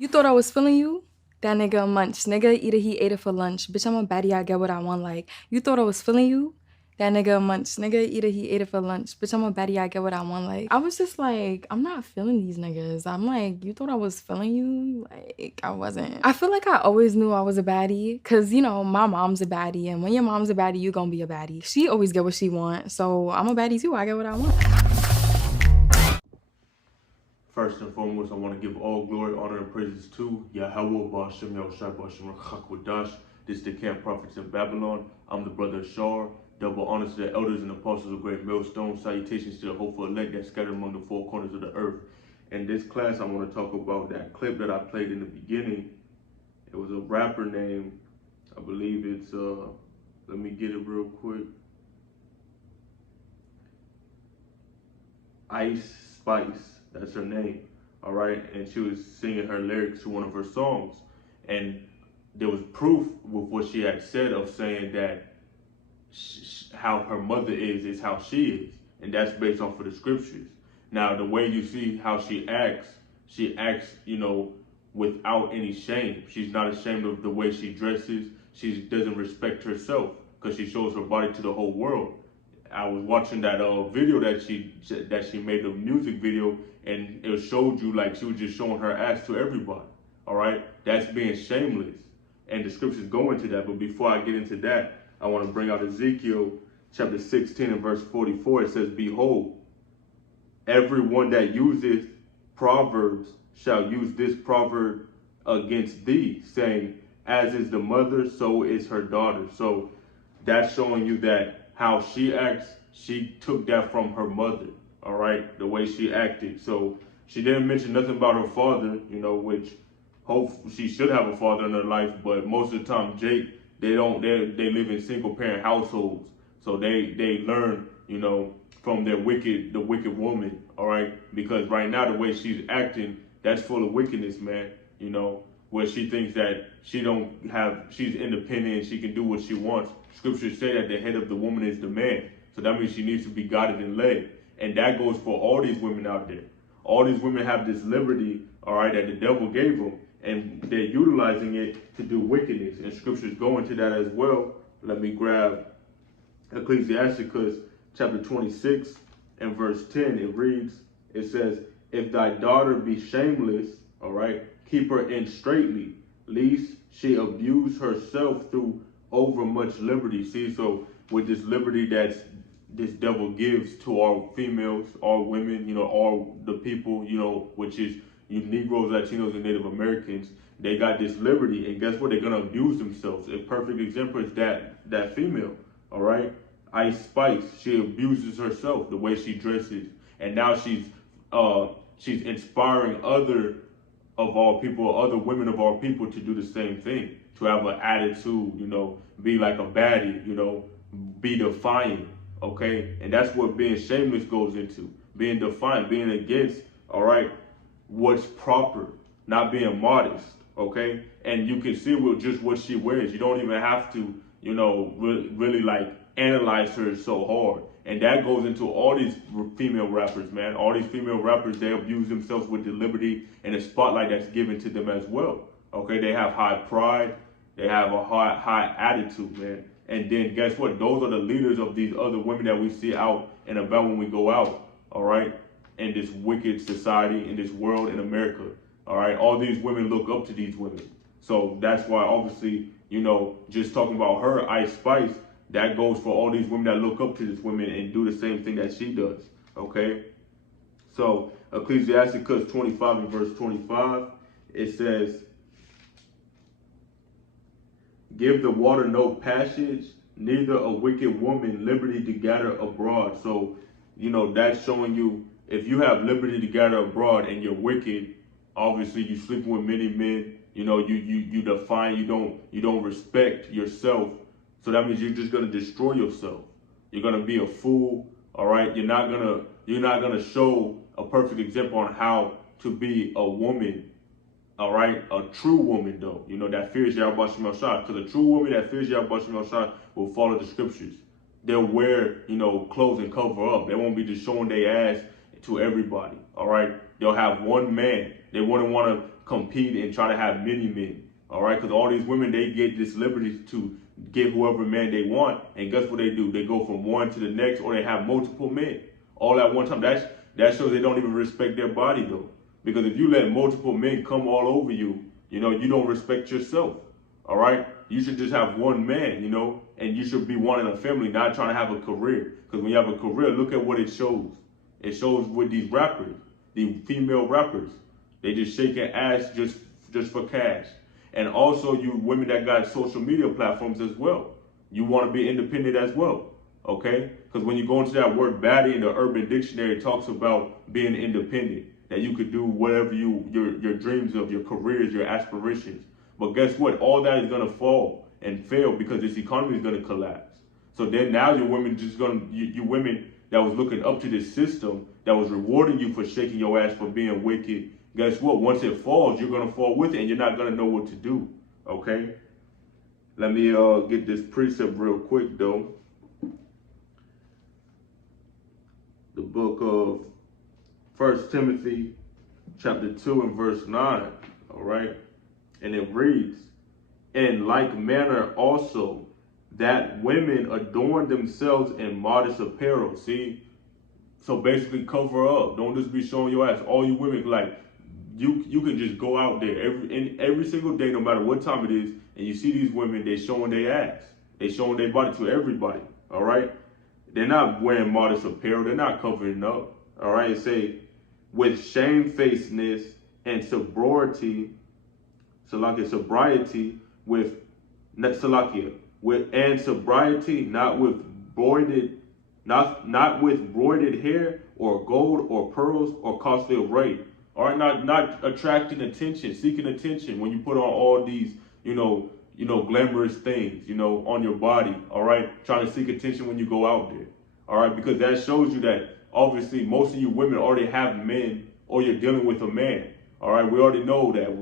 You thought I was feeling you? That nigga a munch. Nigga, either he ate it for lunch. Bitch, I'm a baddie, I get what I want. Like, you thought I was feeling you? That nigga a munch. Nigga, either he ate it for lunch. Bitch, I'm a baddie, I get what I want. Like, I was just like, I'm not feeling these niggas. I'm like, you thought I was feeling you? Like, I wasn't. I feel like I always knew I was a baddie. Cause, you know, my mom's a baddie. And when your mom's a baddie, you gonna be a baddie. She always get what she want. So I'm a baddie too. I get what I want. First and foremost, I want to give all glory, honor, and praises to Yahawah, Bahasham, Yahawashi, Qadash. This is the camp prophets in Babylon. I'm the brother of Shar. Double honors to the elders and apostles of great millstone. Salutations to the hopeful elect that scattered among the four corners of the earth. In this class, I want to talk about that clip that I played in the beginning. It was a rapper named, I believe it's, let me get it real quick. Ice Spice. That's her name, all right? And she was singing her lyrics to one of her songs. And there was proof with what she had said of saying that how her mother is how she is. And that's based off of the scriptures. Now, the way you see how she acts, you know, without any shame. She's not ashamed of the way she dresses. She doesn't respect herself because she shows her body to the whole world. I was watching that video that she made, the music video, and it showed you like she was just showing her ass to everybody. All right, that's being shameless, and the scriptures go into that. But before I get into that, I want to bring out Ezekiel chapter 16 and verse 44. It says, "Behold, everyone that useth proverbs shall use this proverb against thee, saying, as is the mother, so is her daughter." So that's showing you that how she acts, she took that from her mother, all right, the way she acted. So she didn't mention nothing about her father, you know, which hope she should have a father in her life, but most of the time, Jake, they live in single parent households. So they learn, you know, from the wicked woman, all right? Because right now the way she's acting, that's full of wickedness, man, you know, where she thinks that she's independent and she can do what she wants. Scriptures say that the head of the woman is the man. So that means she needs to be guided and led. And that goes for all these women out there. All these women have this liberty, all right, that the devil gave them. And they're utilizing it to do wickedness. And scriptures go into that as well. Let me grab Ecclesiasticus chapter 26 and verse 10. It reads, it says, "If thy daughter be shameless, all right, keep her in straitly, lest she abuse herself through over much liberty." See, so with this liberty that this devil gives to our females, our women, you know, all the people, you know, which is you Negroes, Latinos, and Native Americans, they got this liberty, and guess what? They're gonna abuse themselves. A perfect example is that female, all right? Ice Spice, she abuses herself the way she dresses, and now she's inspiring other of our people, other women of our people, to do the same thing, to have an attitude, you know, be like a baddie, you know, be defiant, okay? And that's what being shameless goes into, being defiant, being against, all right, what's proper, not being modest, okay? And you can see with just what she wears. You don't even have to, you know, really like analyze her so hard. And that goes into all these female rappers, man. All these female rappers, they abuse themselves with the liberty and the spotlight that's given to them as well. Okay, they have high pride, they have a high attitude, man. And then guess what? Those are the leaders of these other women that we see out and about when we go out. All right, in this wicked society, in this world, in America. All right, all these women look up to these women. So that's why, obviously, you know, just talking about her, Ice Spice, that goes for all these women that look up to this woman and do the same thing that she does. Okay? So Ecclesiasticus 25 and verse 25, it says, "Give the water no passage, neither a wicked woman liberty to gather abroad." So, you know, that's showing you if you have liberty to gather abroad and you're wicked, obviously you sleeping with many men, you know, you define, you don't respect yourself. So that means you're just gonna destroy yourself. You're gonna be a fool, all right? You're not gonna show a perfect example on how to be a woman, all right? A true woman, though, you know, that fears Yahawashi. Because a true woman that fears Yahawashi will follow the scriptures. They'll wear, you know, clothes and cover up. They won't be just showing their ass to everybody, all right? They'll have one man. They wouldn't want to compete and try to have many men. All right, because all these women, they get this liberty to get whoever man they want, and guess what they do? They go from one to the next, or they have multiple men all at one time. That shows they don't even respect their body though, because if you let multiple men come all over you, you know, you don't respect yourself. All right, you should just have one man, you know, and you should be wanting a family, not trying to have a career. Because when you have a career, look at what it shows. It shows with these rappers, the female rappers, they just shaking ass just for cash. And also you women that got social media platforms as well. You want to be independent as well, okay? Because when you go into that word baddie in the Urban Dictionary, it talks about being independent, that you could do whatever your dreams of, your careers, your aspirations. But guess what? All that is gonna fall and fail because this economy is gonna collapse. So then now your women you women that was looking up to this system that was rewarding you for shaking your ass for being wicked. Guess what? Once it falls, you're gonna fall with it, and you're not gonna know what to do. Okay. Let me get this precept real quick though. The book of 1 Timothy chapter 2 and verse 9. All right. And it reads, in like manner also, that women adorn themselves in modest apparel. See? So basically cover up. Don't just be showing your ass. All you women, like, you can just go out there every single day, no matter what time it is, and you see these women, they showing their ass. They showing their body to everybody. All right? They're not wearing modest apparel. They're not covering up. All right? It say, with shamefacedness and sobriety, with sobriety, not with broided hair or gold or pearls or costly array. All right, not attracting attention, seeking attention when you put on all these, glamorous things, on your body. All right, trying to seek attention when you go out there. All right, because that shows you that obviously most of you women already have men, or you're dealing with a man. All right, we already know that.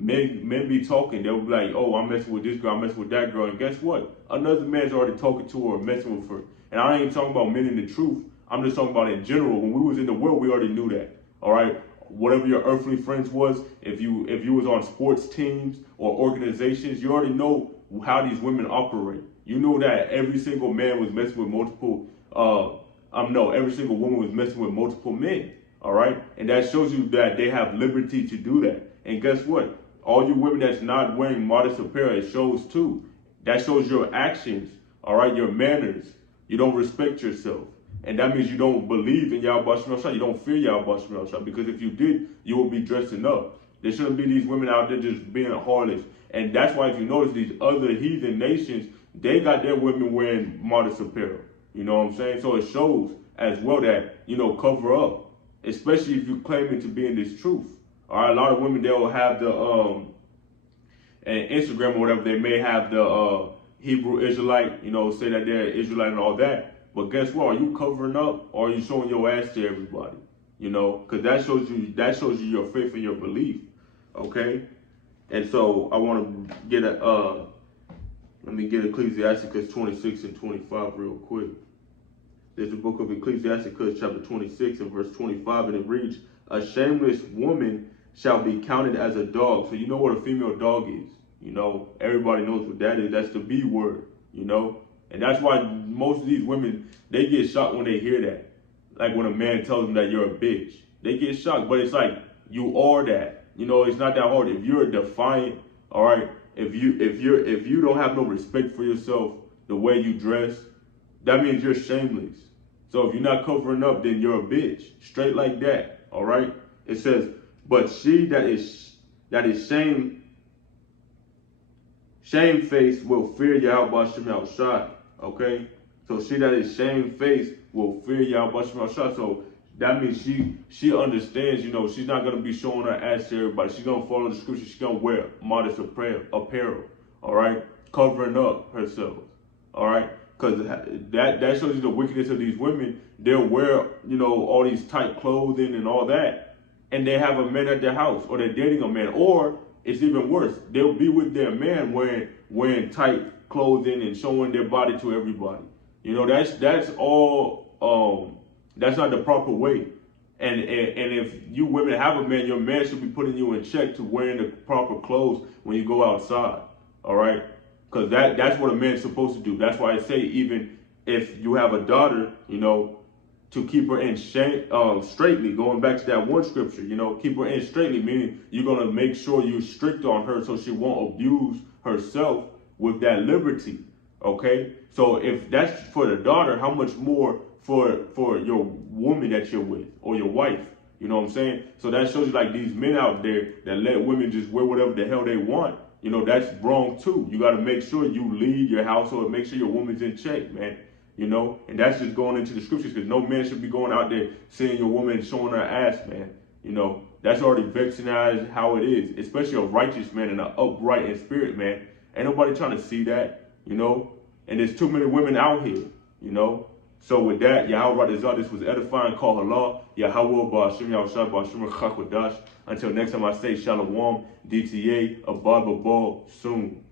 Men be talking. They'll be like, oh, I'm messing with this girl, I'm messing with that girl. And guess what? Another man's already talking to her or messing with her. And I ain't talking about men in the truth. I'm just talking about in general. When we was in the world, we already knew that. All right? Whatever your earthly friends was, if you was on sports teams or organizations, you already know how these women operate. You know that every single man was messing with multiple, every single woman was messing with multiple men. All right? And that shows you that they have liberty to do that. And guess what? All you women that's not wearing modest apparel, it shows too. That shows your actions, all right, your manners. You don't respect yourself. And that means you don't believe in Yahawashi. You don't fear Yahawashi. Because if you did, you would be dressing up. There shouldn't be these women out there just being harlots. And that's why if you notice these other heathen nations, they got their women wearing modest apparel. You know what I'm saying? So it shows as well that, cover up. Especially if you claim it to be in this truth. All right, a lot of women, they'll have the and Instagram or whatever, they may have the Hebrew Israelite, say that they're Israelite and all that. But guess what? Are you covering up, or are you showing your ass to everybody? Because that shows you your faith and your belief. Okay, and so I want to get let me get Ecclesiasticus 26 and 25 real quick. There's the book of Ecclesiasticus chapter 26 and verse 25, and it reads, a shameless woman shall be counted as a dog. So you know what a female dog is. Everybody knows what that is. That's the B word, And that's why most of these women, they get shocked when they hear that. Like when a man tells them that you're a bitch. They get shocked, but it's like, you are that. It's not that hard. If you're defiant, all right, if you don't have no respect for yourself, the way you dress, that means you're shameless. So if you're not covering up, then you're a bitch. Straight like that, all right? It says, but she that is shamefaced will fear Yahawashi. Okay? So she that is shamefaced will fear Yahawashi. So that means she understands, she's not going to be showing her ass to everybody. She's going to follow the scripture. She's going to wear modest apparel, all right? Covering up herself, all right? Because that shows you the wickedness of these women. They'll wear, all these tight clothing and all that. And they have a man at their house, or they're dating a man. Or it's even worse. They'll be with their man wearing tight clothing and showing their body to everybody. That's all, that's not the proper way. And if you women have a man, your man should be putting you in check to wearing the proper clothes when you go outside. All right, because that's what a man's supposed to do. That's why I say even if you have a daughter, to keep her in straightly. Going back to that one scripture, keep her in straightly, meaning you're gonna make sure you're strict on her so she won't abuse herself with that liberty. Okay, so if that's for the daughter, how much more for your woman that you're with or your wife? You know what I'm saying? So that shows you like these men out there that let women just wear whatever the hell they want. That's wrong too. You got to make sure you lead your household, make sure your woman's in check, man. And that's just going into the scriptures, because no man should be going out there seeing your woman showing her ass, man. That's already vexionized how it is, especially a righteous man and an upright in spirit, man. Ain't nobody trying to see that, and there's too many women out here, So with that, Yahawah, this was edifying, call Allah, Yahawah, Bahasham, Yahawashi, Bahasham, Qadash. Until next time I say Shalom, DTA, Abad, Babal, soon.